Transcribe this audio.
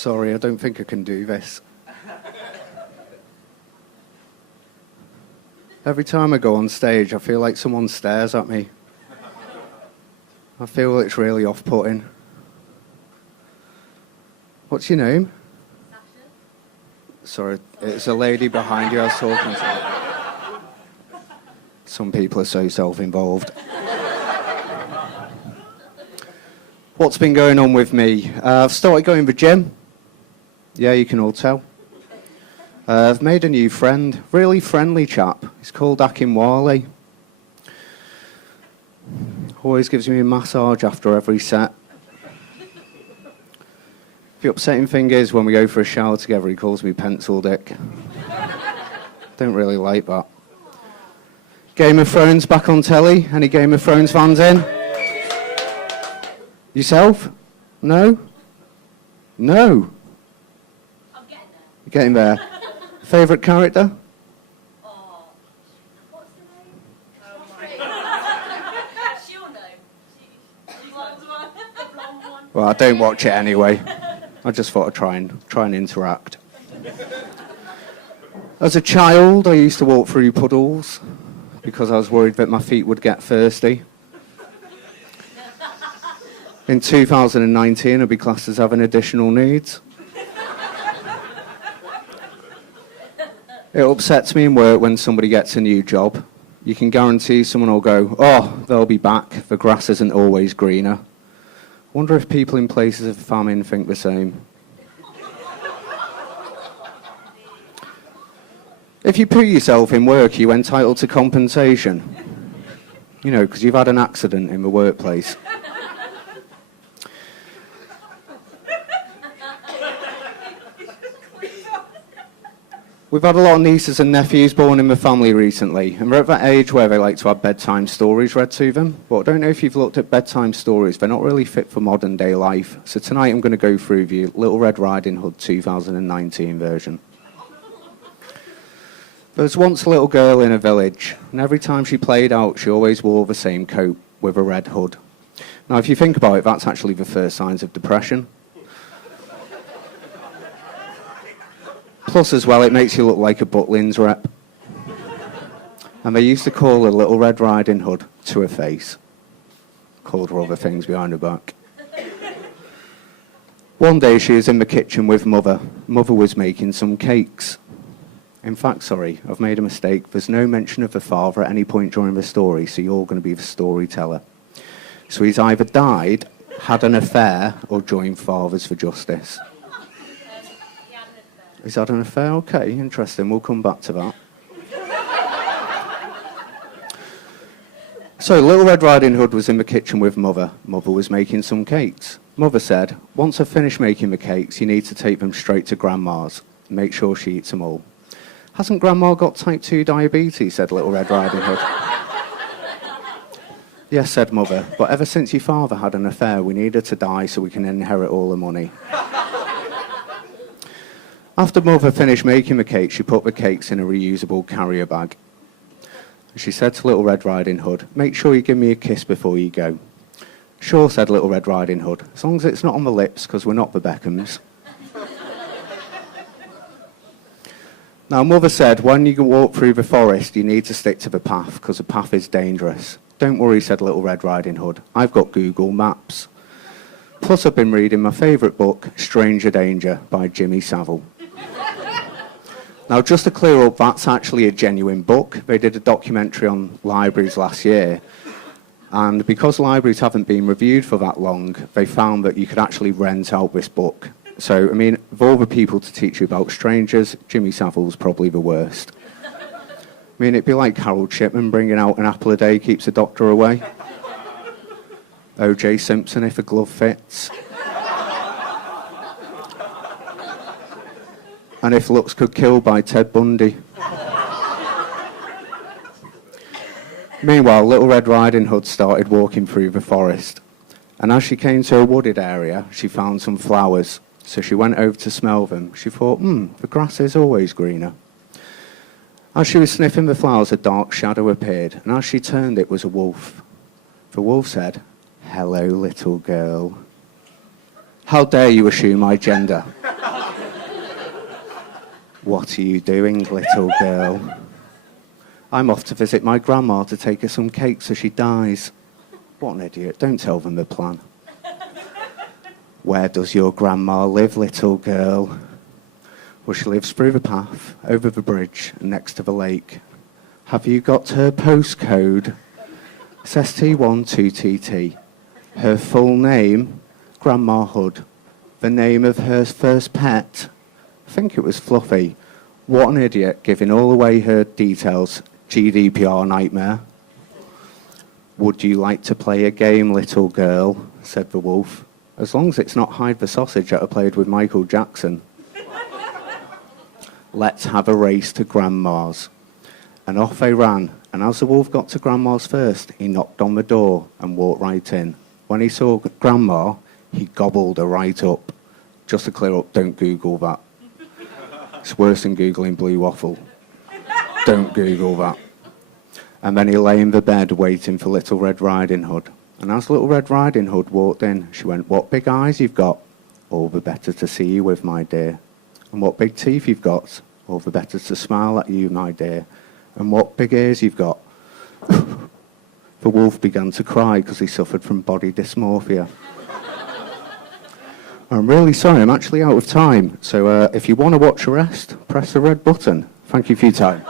Sorry, I don't think I can do this. Every time I go on stage, I feel like someone stares at me. I feel it's really off-putting. What's your name? Sasha. Sorry, it's a lady behind you I was talking to. Some people are so self-involved. What's been going on with me? I've started going to the gym. Yeah, you can all tell. I've made a new friend, really friendly chap. He's called Akinwale. Always gives me a massage after every set. The upsetting thing is, when we go for a shower together, he calls me Pencil Dick. Don't really like that. Game of Thrones back on telly? Any Game of Thrones fans in? Yourself? No? No? I'm getting there. You're getting there. Favourite character? Oh, what's the name? Oh my. She'll know. She's blonde one. The blonde one. Well, I don't watch it anyway. I just thought I'd try and interact. As a child, I used to walk through puddles because I was worried that my feet would get thirsty. In 2019, I'd be classed as having additional needs. It upsets me in work when somebody gets a new job. You can guarantee someone will go, "Oh, they'll be back. The grass isn't always greener." Wonder if people in places of famine think the same. If you put yourself in work, you're entitled to compensation. You know, because you've had an accident in the workplace. We've had a lot of nieces and nephews born in the family recently, and we're at that age where they like to have bedtime stories read to them. But I don't know if you've looked at bedtime stories, they're not really fit for modern day life. So tonight I'm going to go through the Little Red Riding Hood 2019 version. There was once a little girl in a village, and every time she played out, she always wore the same coat with a red hood. Now, if you think about it, that's actually the first signs of depression. Plus, as well, it makes you look like a Butlins rep. And they used to call her Little Red Riding Hood to her face. Called her other things behind her back. One day she was in the kitchen with Mother. Mother was making some cakes. In fact, sorry, I've made a mistake. There's no mention of the father at any point during the story, so you're going to be the storyteller. So he's either died, had an affair, or joined Fathers for Justice. He's had an affair? Okay, interesting. We'll come back to that. So, Little Red Riding Hood was in the kitchen with Mother. Mother was making some cakes. Mother said, "Once I've finished making the cakes, you need to take them straight to Grandma's. Make sure she eats them all." "Hasn't Grandma got type 2 diabetes?" said Little Red Riding Hood. "Yes," said Mother, "but ever since your father had an affair, we need her to die so we can inherit all the money." After Mother finished making the cake, she put the cakes in a reusable carrier bag. She said to Little Red Riding Hood, "Make sure you give me a kiss before you go." "Sure," said Little Red Riding Hood, "as long as it's not on the lips, because we're not the Beckhams." Now, Mother said, when you walk through the forest, you need to stick to the path, because the path is dangerous. "Don't worry," said Little Red Riding Hood, "I've got Google Maps. Plus, I've been reading my favourite book, Stranger Danger, by Jimmy Savile." Now, just to clear up, that's actually a genuine book. They did a documentary on libraries last year, and because libraries haven't been reviewed for that long, they found that you could actually rent out this book. So, I mean, of all the people to teach you about strangers, Jimmy Savile's probably the worst. I mean, it'd be like Harold Shipman bringing out an apple a day keeps the doctor away. O.J. Simpson if a glove fits. And if looks could kill, by Ted Bundy. Meanwhile, Little Red Riding Hood started walking through the forest. And as she came to a wooded area, she found some flowers. So she went over to smell them. She thought, the grass is always greener. As she was sniffing the flowers, a dark shadow appeared. And as she turned, it was a wolf. The wolf said, "Hello, little girl. How dare you assume my gender?" What are you doing, little girl? I'm off to visit my grandma to take her some cake so she dies. What an idiot. Don't tell them the plan. Where does your grandma live, little girl? Well, she lives through the path, over the bridge, and next to the lake. Have you got her postcode? It's ST12TT. Her full name, Grandma Hood. The name of her first pet, I think it was Fluffy. What an idiot, giving all away her details. GDPR nightmare. Would you like to play a game, little girl? Said the wolf. As long as it's not hide the sausage that I played with Michael Jackson. Let's have a race to Grandma's. And off they ran. And as the wolf got to Grandma's first, he knocked on the door and walked right in. When he saw Grandma, he gobbled her right up. Just to clear up, don't Google that. It's worse than Googling blue waffle. Don't Google that. And then he lay in the bed waiting for Little Red Riding Hood. And as Little Red Riding Hood walked in, she went, "What big eyes you've got? All the better to see you with, my dear. And what big teeth you've got? All the better to smile at you, my dear. And what big ears you've got?" The wolf began to cry because he suffered from body dysmorphia. I'm really sorry, I'm actually out of time. So if you want to watch the rest, press the red button. Thank you for your time.